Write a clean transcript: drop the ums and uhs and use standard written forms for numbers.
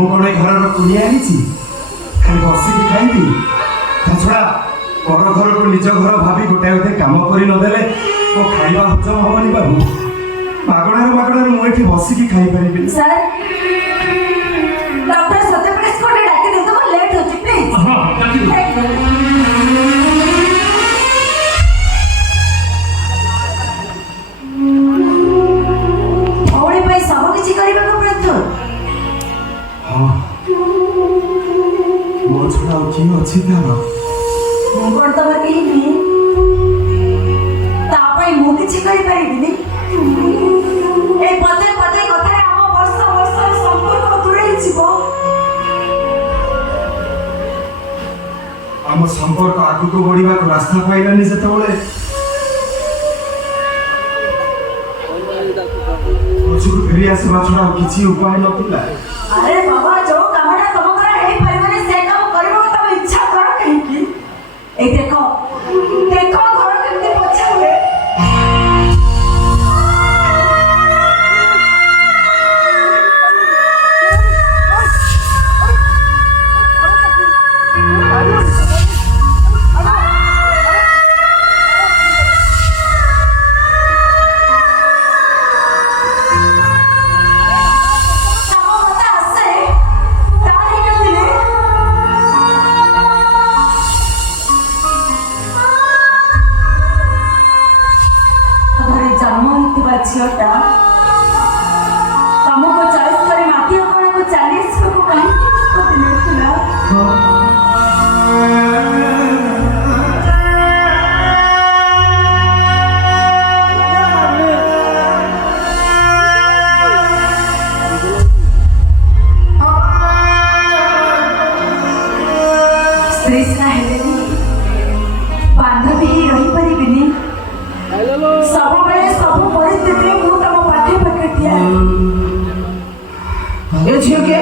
ମୁଁ କ'ଣ ଏ ଘରର କୁଣିଆ ଆଣିଛି ଖାଲି ବସିକି ଖାଇବି? ତା ଛଡ଼ା ପର ଘରକୁ ନିଜ ଘର ଭାବି ଗୋଟାଏ ଗୋଟାଏ କାମ କରି ନଦେଲେ ମୋ ଖାଇବା ହଜମ ହବନି ବାବୁ। ମାଗଣାରେ ମୁଁ ଏଠି ବସିକି ଖାଇପାରିବିନି। ସାର୍ ଡକ୍ଟର ସତ୍ୟପ୍ରକାଶ କୋଟେ ଡାକି ଦିଅନ୍ତୁ, ମୋର ଲେଟ୍ ହେଉଛି ପ୍ଲିଜ୍। ଭଉଣୀ ପାଇଁ ସବୁ କିଛି କରିବାକୁ ପ୍ରସ୍ତୁତ? ହଁ, ମୋ ଛଡ଼ା ଆଉ କିଏ ଅଛି ତାର? ମୁଁ କ'ଣ ତମର କେହି ନୁହେଁ? ତା ପାଇଁ ମୁଁ କିଛି କରିପାରିବିନି? এই পদে পদে কথায় আমার বর্ষ বর্ষ সম্পর্ক দূরেই যাব। ଆମ ସମ୍ପର୍କ ଆଗକୁ ବଢିବାକୁ ରାସ୍ତା ପାଇଲାନି ଯେତେବେଳେ ପଛକୁ ଫେରି ଆସିବା ଛଡ଼ା ଆଉ କିଛି ଉପାୟ ନଥିଲା। আরে বাবা, ଯୋଉ କାମଟା ତମ ଦ୍ୱାରା ହେଇପାରିବନି ସେ କାମ କରିବାକୁ ତମେ ଇଚ୍ଛା କର କାହିଁକି? এই ଦେଖ ଦେଖ ଘର କେମିତି ପଛେ ହୁଏ। ଝିଅଟା ତମକୁ ଚଏସ୍ କରି ମାଟି ଅଗଣାକୁ ଚାଲି ଆସିବାକୁ କାହିଁକି ନିଷ୍ପତ୍ତି ନେଇଥିଲା? ସ୍ତ୍ରୀ ସିନା ହେଲେନି ବାନ୍ଧବୀ ହେଇ ରହିପାରିବିନି। ସବୁବେଳେ ସବୁ ପରିସ୍ଥିତିରେ ମୁଁ ତମ ପାଖେ ପାଖେ ଠିଆ। ଏ ଝିଅ କିଏ?